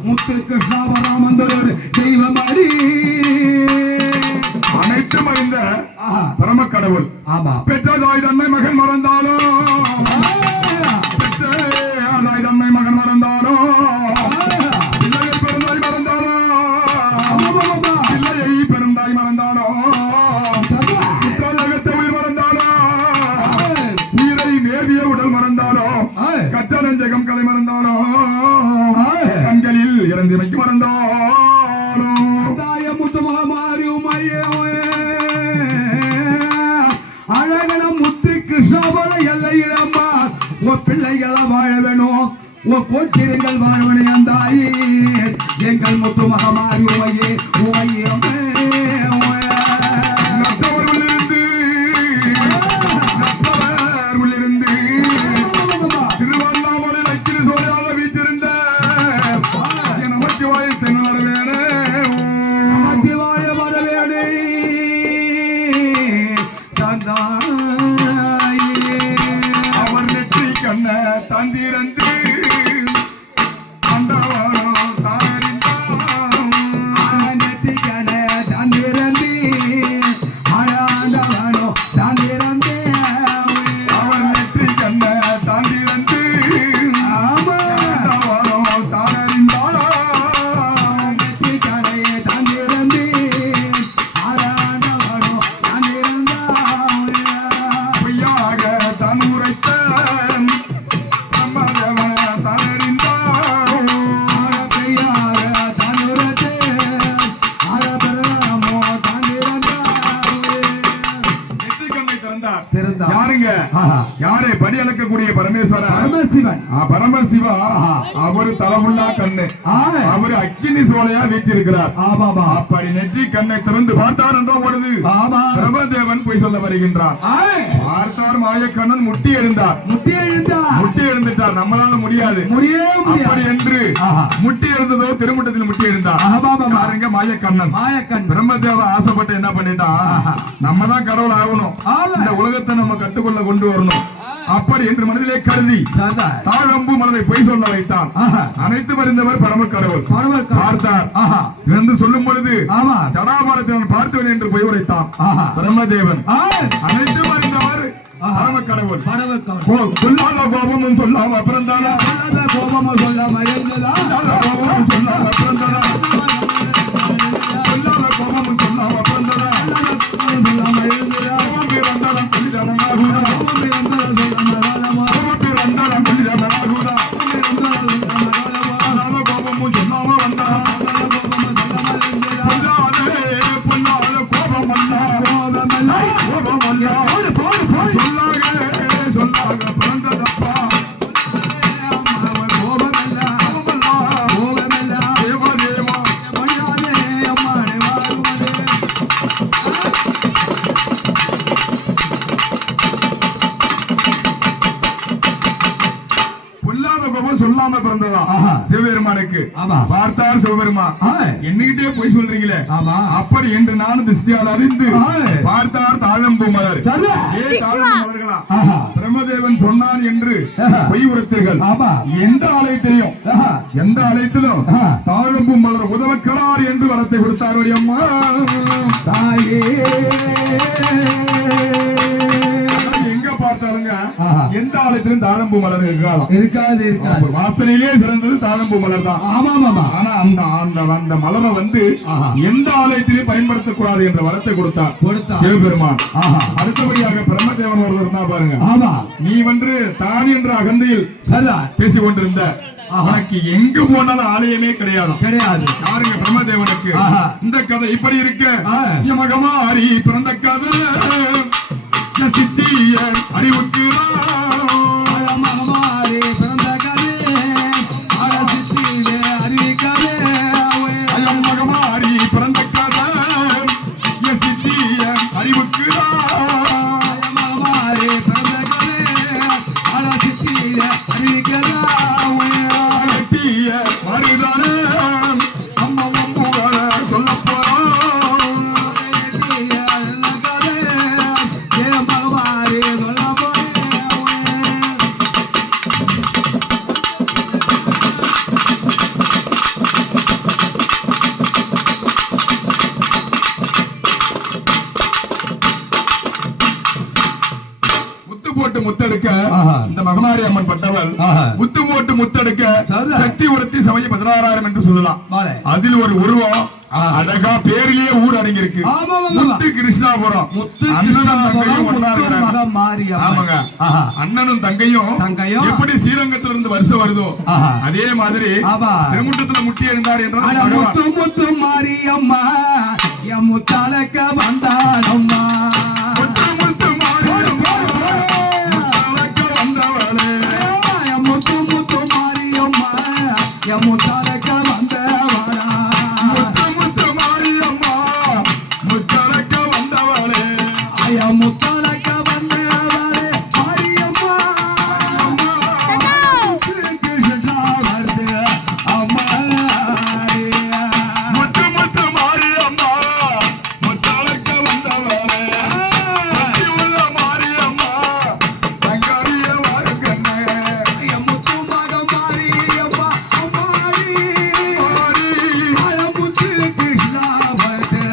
முத்து கிருஷ்ணாவராமந்தர் தெய்வமாரி அனைத்தும் அறிந்த பரம கடவுள். பெற்றதாய் தன்னை மகன் மறந்தாலும் பெற்றதாய் தன்னை மகன் மறந்தாலும் பிள்ளையை பெருந்தாய் மறந்தாலும் பிள்ளையை பெருந்தாய் மறந்தாலும் புத்தகத்தை உயிர் மறந்தாலும் உயிரை மேவிய உடல் மறந்தாலும் கற்ற நெஞ்சகம் கலை மறந்தாலும் கண்களில் இறந்திமைக்கு மறந்தாலும் தாய முத்து மகமாரி உமையே அழகன முத்து கிருஷ்ணாபல எல்லையிலம்மா உன் பிள்ளைகளை வாழ வேணும் உன் கோட்டிரங்கள் வாழ்வனே அந்தாயே எங்கள் முத்து மகமாரி உமையே உமையே திருவண்ணாமலை லட்சுமி சோழையாக வீட்டிருந்த நமக்கு வாயில் தென்னாடு வேணே வாழ வரவேணே அவர் நெற்றி கண்ண தந்திரந்து யாருங்க யாரே படி அளக்கக்கூடிய பரமேஸ்வரன் பரமசிவா அவரு தலைமுள்ளா கண்ணு அவரு அக்கினி சோலையா வீட்டிருக்கிறார். அப்படி நெற்றி கண்ணை திறந்து பார்த்தார் என்றோ ஓடுது. பிரம்மதேவன் போய் சொல்ல வருகின்றார். பார்த்தார் மாயக்கண்ணன் முட்டி எழுந்துட்டார். நம்மளால முடியாது அப்படி என்று முட்டி எழுந்ததோ திருமுட்டத்தில் முட்டி எழுந்தார். பாருங்க மாயக்கண்ணன் பிரம்மதேவ ஆசைப்பட்டு என்ன பண்ணிட்டான், நம்ம தான் கடவுள் ஆகணும், இந்த உலகத்தை நம்ம கட்டுக்குள்ள கொண்டு வரணும் அப்படி என்று மனதிலே கருதி தாழம்பு மலரை பொய் சொல்ல வைத்தான். அனைத்து அறிந்தவர் பரம கடவுள் பார்த்தார். என்று சொல்லும் பொழுது ஜடாபாரத்தை பார்த்தவன் என்று பொய் உரைத்தான் பிரம்மதேவன். அனைத்து அறிந்தவர் பரம கடவுள். சொல்லாத கோபமும் சொல்லாம பிறந்தானா, கோபமும் சொல்லாம கோபமும் சொல்லாம பிறந்தானா, சொல்லாத கோபமும் சொல்லாம பிறந்தனா, கோபம் பிறந்தாலும் புலிதனமாகுதா, கோபம் பிறந்தாலும் புலிதனமாகுதா, சொல்லாத கோபமும் சொல்லாம வந்தா, பொல்லாத கோபம் அல்ல, கோபம் அல்ல, சொல்லாக பிறந்ததப்பா, கோபம் அல்ல, சிவபெருமானுக்கு ஆமா. பார்த்தார் சிவபெருமான் ஆ. என்னகிட்டே போய் சொல்றீங்களே ஆமா. அப்படி என்று நானும் திருஷ்டியால் அறிந்து ஆ. பார்த்தார் தாழம்பூ மலர் சரி. ஏ தாழம்பூ மலர்களா ஆஹா. பிரம்மதேவன் சொன்னான் என்று ஆஹா. பொய் உரைத்தீர்கள் ஆமா. எந்த ஆலயத்திலையும் ஆஹா. எந்த ஆலயத்திலும் ஆஹா. தாழம்பூ மலர் உதவக்கிறார் என்று வரத்தை கொடுத்தாருடைய அம்மா தாயே எங்க பார்த்தாலுங்க ஆஹா. எந்த ஆலயத்திலும் தாழம்பூ மலர் இருக்காதாம் இருக்காது இருக்காது. வாசனையிலே சிறந்தது தாழம்பூ மலர் தான் ஆமா ஆமா. ஆனா அந்த அந்த அந்த மலரை வந்து ஆஹா. எந்த ஆலயத்திலையும் பயன்படுத்தக்கூடாது என்ற வரத்தை கொடுத்தார் கொடுத்தார். சிவபெருமான் ஆஹா. அடுத்தபடியாக பிரம்மதேவன் ஒருவர் இருந்தா பாருங்க ஆமா. நீ வந்து தான் என்ற அகந்தையில் சரிதான். பேசிக் கொண்டிருந்த அவனுக்கு எங்க போனாலும் ஆலயமே கிடையாது கிடையாது. யாருங்க பிரம்மதேவனுக்கு ஆஹா. இந்த கதை இப்படி இருக்க ஆ. யமகமாரி பிறந்த கதை சித்திய அறிவுக்கு மகமாரி பிறந்த கதை சித்தியிலே அறிவிக்கவே மகமாரி பிறந்த கதை சித்திய அறிவுக்கு மகமாரி பிறந்த கதை சித்தியிலே அறிவிக்கவே மறுதானே அம்மா சொல்ல போறோம் மகமாரி சொல்ல முத்து போட்டு முத்தெடுக்க ஆஹா. இந்த மகமாரி அம்மன் பட்டவள் ஆஹா. முத்து போட்டு முத்தெடுக்க சரிதான். சக்தி உரத்தி சமயம் 16,000 என்று சொல்லலாம் மாலை. அதில் ஒரு உருவம் ஆஹா. அழகா பேரிலேயே ஊர் அடங்கியிருக்கு ஆமா, ஆமா, ஆமா. முத்து கிருஷ்ணாபுரம் முத்து அண்ணனும் தங்கையும் ஒண்ணா முத்து இருக்கிறாங்க. மகமாரி அம்மன். ஆமாங்க ஆஹா. அண்ணனும் தங்கையும் தங்கையும் எப்படி ஸ்ரீரங்கத்துல இருந்து வருஷம் வருதோ ஆஹா. அதே மாதிரி ஆமா. திருமுட்டத்துல முட்டி இருந்தார் அட என்றால் முத்து முத்து மாரியம்மா என் முத்தாலக்க வந்தானம்மா முத்து முத்து மாரியம்மா, முத்தாலக்க வந்தவளே. என் முத்து முத்து மாரியம்மா என் முத்தாலக்க வந்தவளா முத்து முத்து மாரியம்மா, முத்தாலக்க வந்தவளே. என் முத்தாலக்க வந்தவளே மாரியம்மா கிருஷ்ணா வருது அம்மா முத்து முத்து மாரியம்மா, முத்தாலக்க வந்தவளே. சக்தி உள்ள மாரியம்மா, சங்கரிய வருகண்ணே. என் முத்து மகமாரி அம்மா அம்மாரி மாரி. முத்து கிருஷ்ணா வருது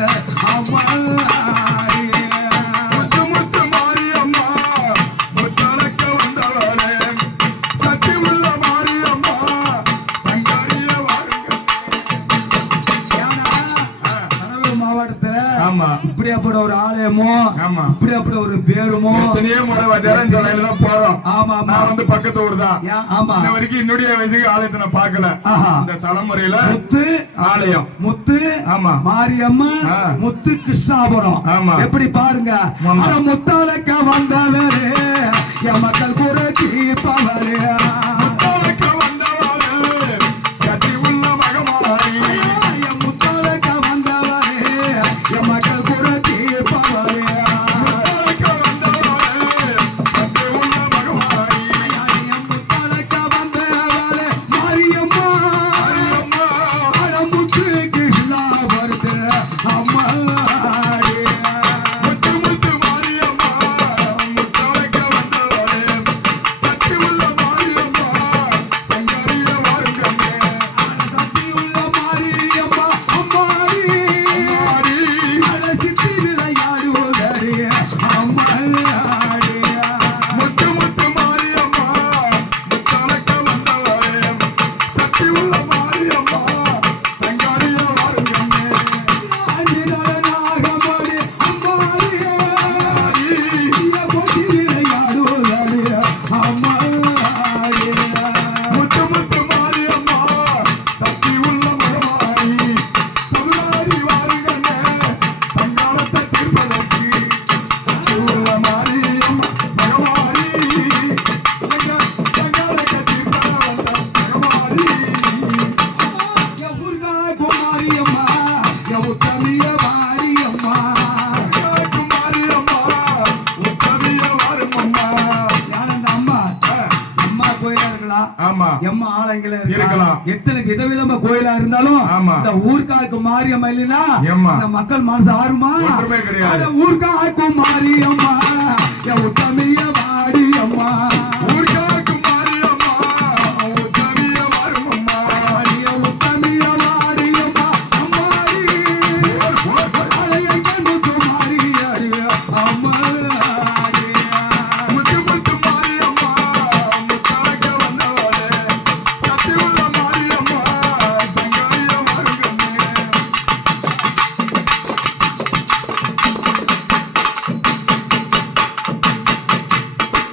அம்மாரி முத்து முத்து மாரியம்மா, முத்தாலக்க வந்தவளே. சக்தி உள்ள மாரியம்மா, சங்கரிய வருகண்ணே. கடலூர் மாவட்டத்துல ஆமா இப்படியாப்பட்ட ஒரு ஆலயமோ ஆமா. இப்படியாப்பட்ட ஒரு பேருமோ எத்தனையோ முறை வந்தாலும் இந்த வயல்ல தான் போறோம். ஆமா ஆமா நான் வந்து பக்கத்து ஊர் தான். ஆமா இன்ன வரைக்கும் என்னுடைய வயசுக்கு ஆலயத்தை நான் பார்க்கல. ஆஹா. இந்த தலைமுறையில முத்து ஆலயம். முத்து ஆமா. மாரியம்மா ஆ. முத்து கிருஷ்ணாபுரம் ஆமா. எப்படி பாருங்க ஆமா. அட முத்தாலக்க வந்தவரே என் மக்கள் குறை தீர்ப்பவரே முத்தாலக்க வந்தவளே, கட்டி உள்ள மகமாரி. என் முத்தாலக்க வந்தவரே என் மக்கள் குறை தீர்ப்பவரே முத்தாலக்க வந்தவளே, கட்டி உள்ள மகமாரி. என் முத்தாலக்க வந்தவரே மாரியம்மா மாரியம்மா, அட முத்து கிருஷ்ணா வருது அம்மாடி முத்து முத்து மாரியம்மா, முத்தாலக்க வந்தவளே, கட்டி உள்ள மாரியம்மா, ஆமா எம்மா ஆலயங்கள இருக்கலாம். எத்தனை விதவிதமா கோயிலா இருந்தாலும் இந்த ஊர்காக்கு மாரியம்மா இல்லைன்னா இந்த மக்கள் மனசு ஆறுமா? ஒன்றுமே கிடையாது. ஊர்காக்கு மாரியம்மா என் உத்தமிய வாடி அம்மா, ஊர்காக்கு மாரியம்மா உத்தமிய வருமம்மா, உத்தமிய வாரியம்மா அம்மாடி ஆலயம் கண்ணுக்கு மாரியாடி அம்மா, முத்து முத்து மாரியம்மா முத்தாக்க வந்தவளே, சக்தி உள்ள மாரியம்மா சங்காய வருகமே.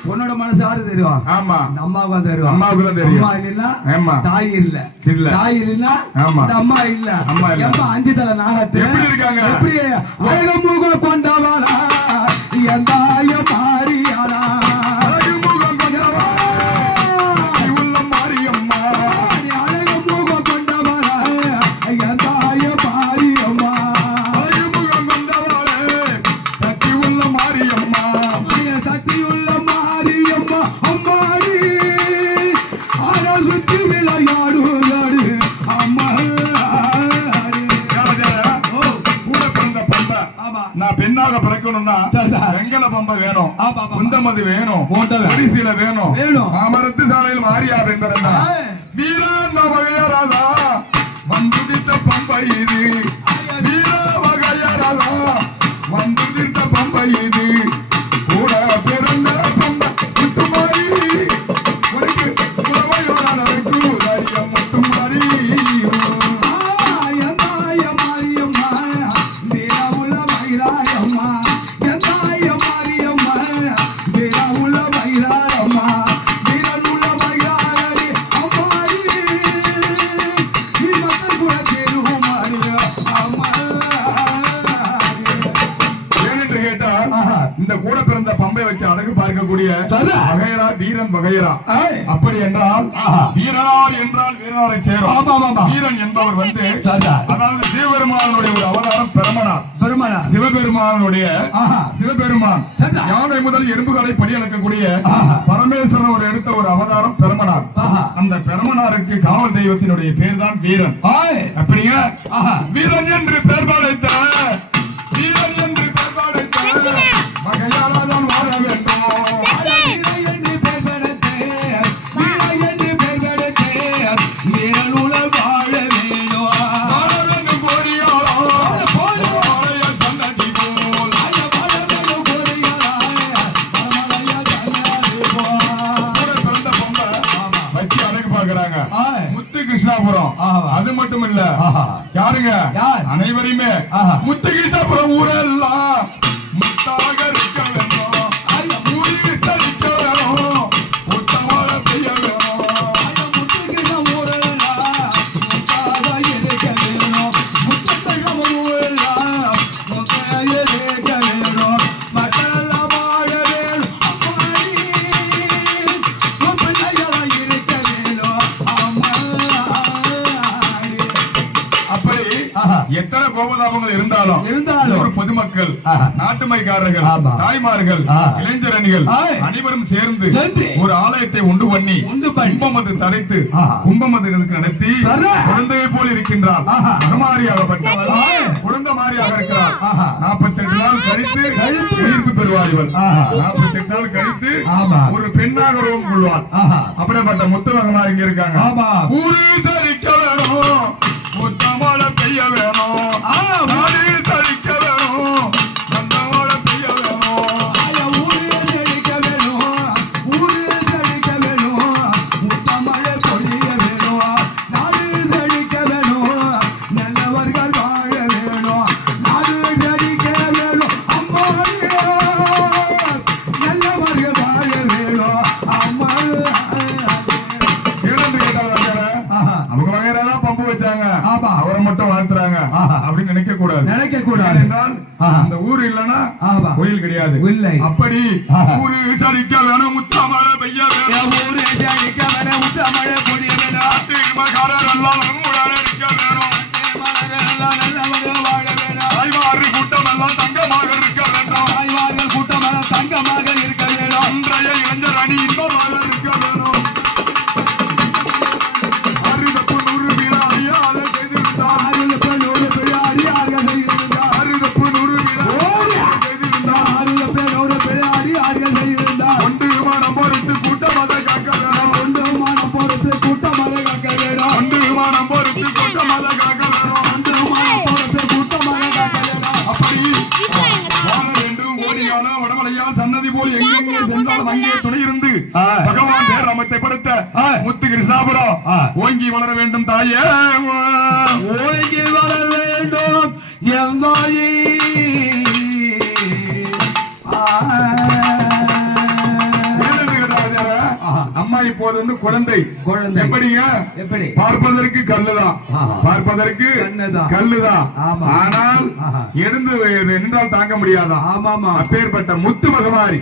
பொண்ணோட மனசு யாரு தெரியும்? ஆமா அம்மாவுக்கு தான் தெரியும். அம்மாவுக்கு தான் தெரியும். அம்மா இல்லைன்னா ஆமா தாய் இல்ல, இல்ல. தாய் இல்லைன்னா ஆமா அம்மா இல்ல. அம்மா இல்ல. அம்மா அஞ்சு தலை நாகத்து எப்படி இருக்காங்க? எப்படி அழகமுக கொண்டவளா என் தாய மாரியாளா, அழகுமுகம் கொண்டவளா சக்தி உள்ள மாரியம்மா, அழகமுக கொண்டவளா என் தாய மாரியம்மா, அழகுமுகம் கொண்டவளே சக்தி உள்ள மாரியம்மா, சக்தியுள்ள மாரியம்மா அம்மாடி ஆட சுற்றி விளையாடுவாடு அம்மா. கூட பிறந்த பம்பை நான் பெண்ணாக பிறக்கணும்னா வெங்கல பம்பை வேணும், குந்தமதி வேணும், ஒடிசில வேணும், அமரத்து சாலையில் மாரியார் என்பதா வீரன் வகையராதா வந்துதித்த பம்பை இது, வீர வகையராதா வந்துதித்த பம்பை இது, கூட பிறந்த பம்பை முத்துமாரி உனக்கு உறவையோட நடக்கு அடியம் முத்துமாரி. என் தாய மாரியம்மா வீரமுள்ள வைராயம்மா, என் தாய மாரியம்மா வீரமுள்ள வைராயம்மா, வீரமுள்ள வைராயடி அம்மாடி நீ மக்கள் கூட தேருமாடி அம்மா. ஏனென்று கேட்டால் இந்த கூட பிறந்த பம்பை வச்சு அழகு பார்க்கக்கூடிய வகையரா வீரன் வகையரா. அப்படி என்றால் வீரனார் என்றால் வீரனாரை சேரும். வீரன் என்பவர் வந்து அதாவது சிவபெருமானுடைய ஒரு அவதாரம் பெருமனார். சிவபெருமானுடைய சிவபெருமான் யானை முதல் எறும்புகளை படியளக்கக்கூடிய பரமேஸ்வரன் ஒரு எடுத்த ஒரு அவதாரம் பெருமனார். அந்த பெருமனாருக்கு காவல் தெய்வத்தினுடைய பேர் தான் வீரன். அப்படிங்க வீரன் என்று பெயர் படைத்த வீரன் என்று பெயர் படைத்த வகையாளதான் வாழ வேண்டும். முத்து கிருஷ்ணாபுரம் அது மட்டும் இல்ல யாருங்க அனைவரையுமே முத்து கிருஷ்ணாபுரம் ஊரெல்லாம் முத்தாக இருக்க வேண்டும், ஊரி சரிக்க வேணும், உத்தமழ பெய்ய வேணும். எத்தனை கோபதாபங்கள் இருந்தாலும் ஒரு பொதுமக்கள், நாட்டுமைக்காரர்கள், தாய்மார்கள், இளைஞரணிகள் அனைவரும் சேர்ந்து ஒரு ஆலயத்தை உண்டு பண்ணி கும்பமது தரைத்து கும்பமது நடத்தி குழந்தையை போல் இருக்கின்றார். மகமாரியாகப்பட்டவர் குழந்தை மாரியாக இருக்கிறார். 48 நாள் கழித்து உயிர்ப்பு பெறுவார். இவர் 48 நாள் கழித்து ஒரு பெண்ணாக ரூபம் கொள்வார். அப்படிப்பட்ட முத்து மகமாரி இங்க இருக்காங்க. ஊரு சரிக்க வேணும், முத்தமழ பெய்ய வேணும், நாடு சரிக்க வேணும், மந்தமழ பெய்ய வேணும், ஊரு செழிக்க வேணும், ஊரு செழிக்க வேணும், முத்தமழ பொழிய வேணும், நாடு செழிக்க வேணும், நல்லவர்கள் வாழ வேணும், நாடு செழிக்க வேணும் அம்மாடியே, நல்லவர்கள் வாழ வேணும் அம்மா. அவங்க வகையெல்லாம் பம்பு வச்சாங்க, அவரை மட்டும் வாழ்த்துறாங்க அப்படின்னு நினைக்க கூடாது. என்றால் அந்த ஊர் இல்லன்னா கோயில் கிடையாது. அப்படி ஊரு சரிக்க வேணும், முத்தமழ பெய்ய வேணும், ஊரு செழிக்க வேணும், முத்தமழ பொழிய வேணும், மகாரர் எல்லாம் நம்முடன் இருக்க வேணும், நல்லவர்கள் வாழ வேணும், தாய்மாறு கூட்டம் எல்லாம் தங்கமாக இருக்க வேண்டும், தாய்மார்கள் கூட்டம் எல்லாம் தங்கமாக இருக்க வேணும், அன்றைய இளைஞர் அணி இன்பமாக இருக்க வேணும். வடமலையாளா வடமலையால் சன்னதி போல் எங்கே சென்றாலும் அங்கே துணை இருந்து பகவான் பேர் நாமத்தை படுத்த முத்து கிருஷ்ணாபுரம் ஓங்கி வளர வேண்டும் தாயே, ஓங்கி வளர வேண்டும் என் தாயே. அம்மா இப்போது வந்து குழந்தை எப்படிங்க? எப்படி? பார்ப்பதற்கு கல்லுதான், பார்ப்பதற்கு கல்லுதான், ஆனால் எழுந்து நின்றால் தாங்க முடியாதான். ஆமாமா. அப்பேற்பட்ட முத்து பகவாரி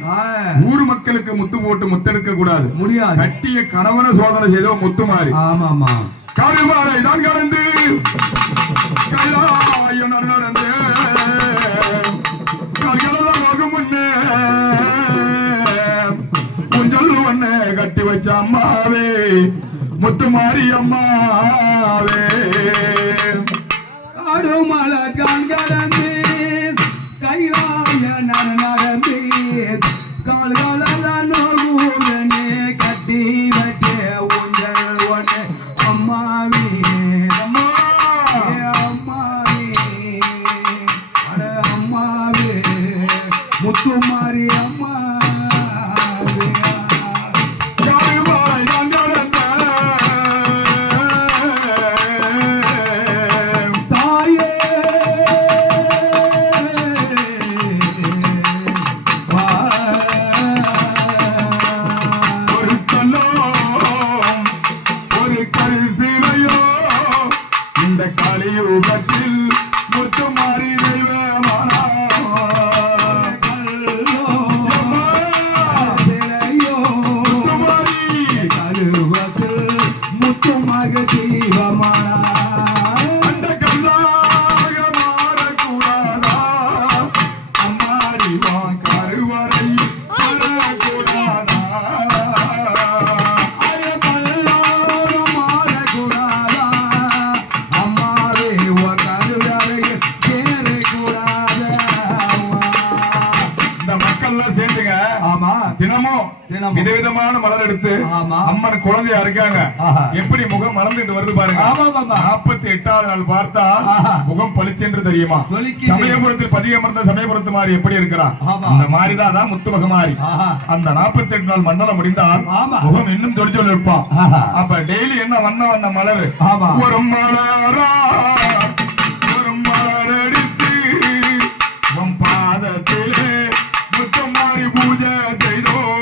ஊர் மக்களுக்கு முத்து போட்டு முத்தெடுக்க கூடாது, முடியாது. கட்டிய கணவனை சோதனை செய்த முத்துமாரி. ஆமாமா. காவிமாரை தான் கடந்து கைலாயம் நடந்து கட்டி வச்ச அம்மாவே முத்துமாரி அம்மாவே, காடுமலை கடந்து கைலாய நடந்து கால்களே கட்டி வச்ச ஊஞ்சல் ஒன்று அம்மாவே அம்மாவே அம்மாவே முத்துமாரி அம்மா. விதவிதமான மலர் எடுத்து அம்மன் குழந்தையா இருக்காங்க, எப்படி முகம் மலர்ந்துட்டு வருது பாருங்க. 48வது நாள் பார்த்தா முகம் பளிச்சென்று தெரியுமா? சமயபுரத்தில் பதியமர்ந்த சமயபுரத்து மாதிரி எப்படி இருக்கிறான் அந்த மாதிரிதான் முத்து பகமாரி. அந்த 48 நாள் மண்டலம் முடிந்தால் முகம் இன்னும் தொழில் இருப்பான். அப்ப டெய்லி என்ன வண்ண வண்ண மலர், ஒரு மலரா ஒரு மலர் அடித்து உன் பாதத்திலே முத்துமாரி பூஜை செய்தோம்.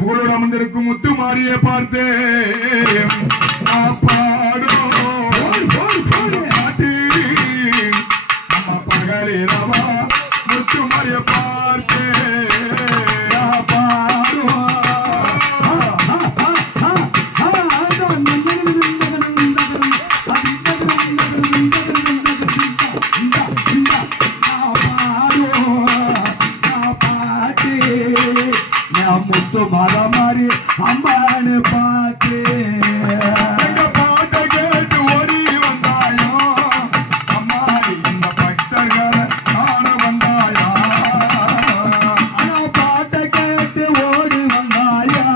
புகழோடு அமர்ந்திருக்கும் முத்துமாரியை பார்த்து பகலிரவா முத்துமாரியை பார்த்து முத்து மாறி அம்மானு பார்த்து பாட்டை கேட்டு ஓடி வந்தாயோ அம்மாடி, இந்த பக்தர்களை காண வந்தாயா? பாட்டை கேட்டு ஓடி வந்தாயா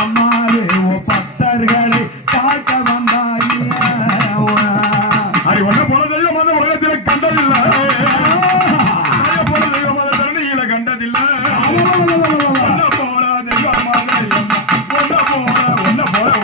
அம்மாவே, ஓ பக்தர்களை காக்க வந்தாயா? அது ஒன்ன போல தெய்வம் அந்த உலகத்தில் கண்டதில்லை, போல தெய்வம் அந்த தரணியில கண்டதில்லை. ஒன்ன போல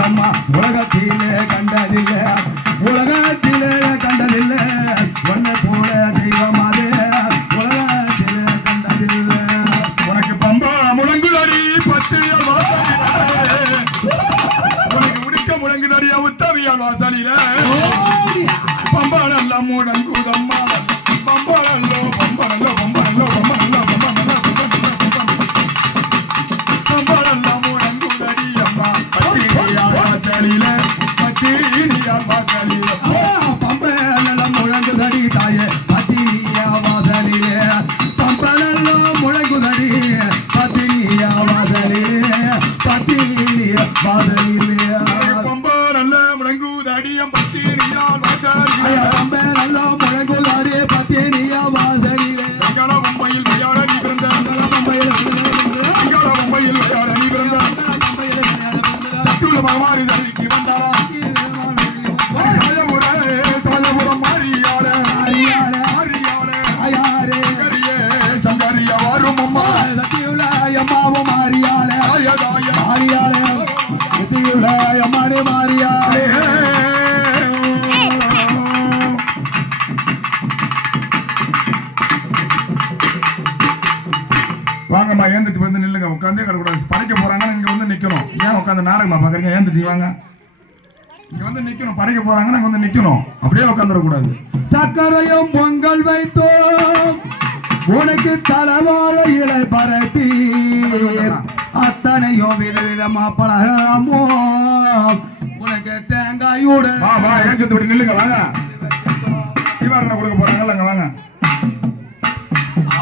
அம்மா உலகத்திலே கண்டதில்லை உலகத்திலே கண்டதில்லை ஒன்னை போல தெய்வம் அது உலகத்திலே கண்டதில்லை உனக்கு பம்பா முழங்குதடி பத்திரியால் வாசலில உனக்கு உடுக்க முழங்குதடியா உத்தவியால் வாசலில பம்பா நல்ல முழங்குதம்மா பம்பா நல்லோ பம்பா நல்லோ பம்பா நல்லோ பம்பா நல்லோ பம்பா நல்லோ பம்பா நல்ல முழங்குதடி அம்மா பத்திரியால் வாசலில பத்திரியால் வாசலில பம்பை நல்ல முழங்குதடி தாயே பத்திரியா வாசலிலே பம்பை நல்ல முழங்குதடி பத்திரியா வாசலிலே பத்திரியா வாசலிலே பம்பா நல்ல முழங்குதடியம் பத்திரியால் வாசலில பம்பை நல்ல முழங்குதடி பத்திரியா வாசலிலே மங்கள மும்பையில் விளையாட நீ பிறந்த மங்கள மும்பையில் விளையாட நீ பிறந்த சத்துள்ள பகவாரி தனிக்கு வந்தாரா சாயபுரம் மாரியாள கரியே சங்கரிய வரும் அம்மா அம்மாவும் மாறியாளே ஆயதாய மாறியாளே அம்மாடி மாறியாளே வாங்கம்மா ஏந்துட்டு வந்து நில்லுங்க உட்காந்தே கிடக்கூடாது படைக்க போறாங்கன்னா இங்க வந்து நிக்கணும் ஏன் உட்காந்து நாடகமா பாக்குறீங்க ஏந்துட்டு வாங்க இங்க வந்து நிக்கணும் படைக்க போறாங்கன்னா இங்க வந்து நிக்கணும் அப்படியே உட்காந்துடக்கூடாது சக்கரையும் பொங்கல் வைத்தோம் உனக்கு தலவார இலை பரப்பி அத்தனையும் விதவிதமா பழகலாமோ உனக்கு தேங்காயுடன் வா வா ஏன் சுத்தி நில்லுங்க வாங்க தீபாவளி கொடுக்க போறாங்கல்ல அங்க வாங்க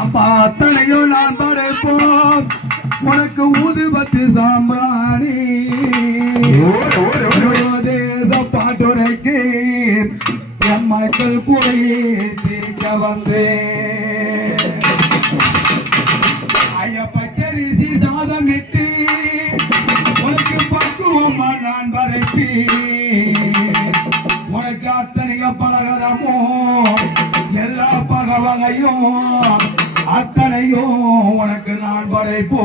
அப்பா அத்தனையும் நான் படைப்போம் உனக்கு ஊதுபத்தி சாம்பிராணி தேச பாட்டுரைக்கு என் மக்கள் குறையே தீர்க்க வந்தேன் ஐயா பச்சரிசி சாதம் இட்டு உனக்கு பக்குவமா நான் படைப்பி உனக்கு அத்தனைய பலகரமோ எல்லா பகவகையும் அத்தனையும் உனக்கு நான் படைப்போ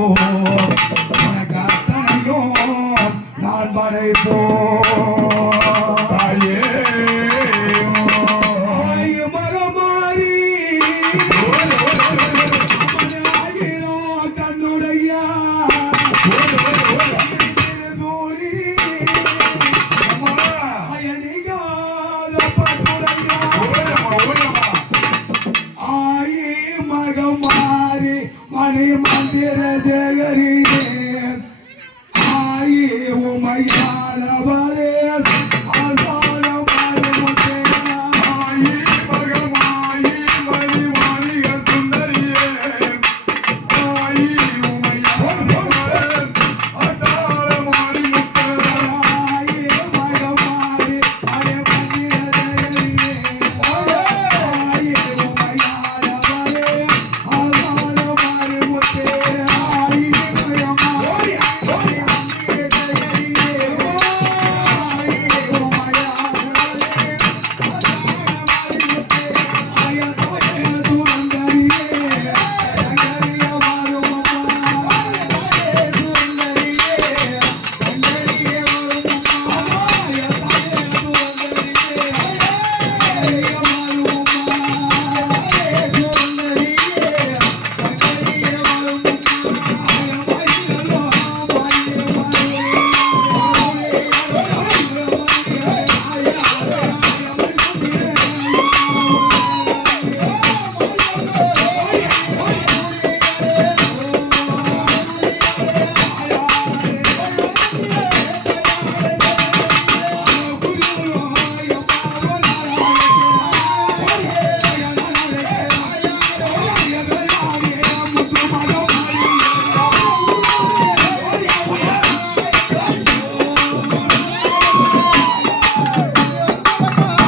உனக்கு அத்தனையும் நான் படைப்போ தாயே மகமாரி கண்ணுடையா மகமாரி மணி மந்திர ஜெகரி ஆயே உமையானவர்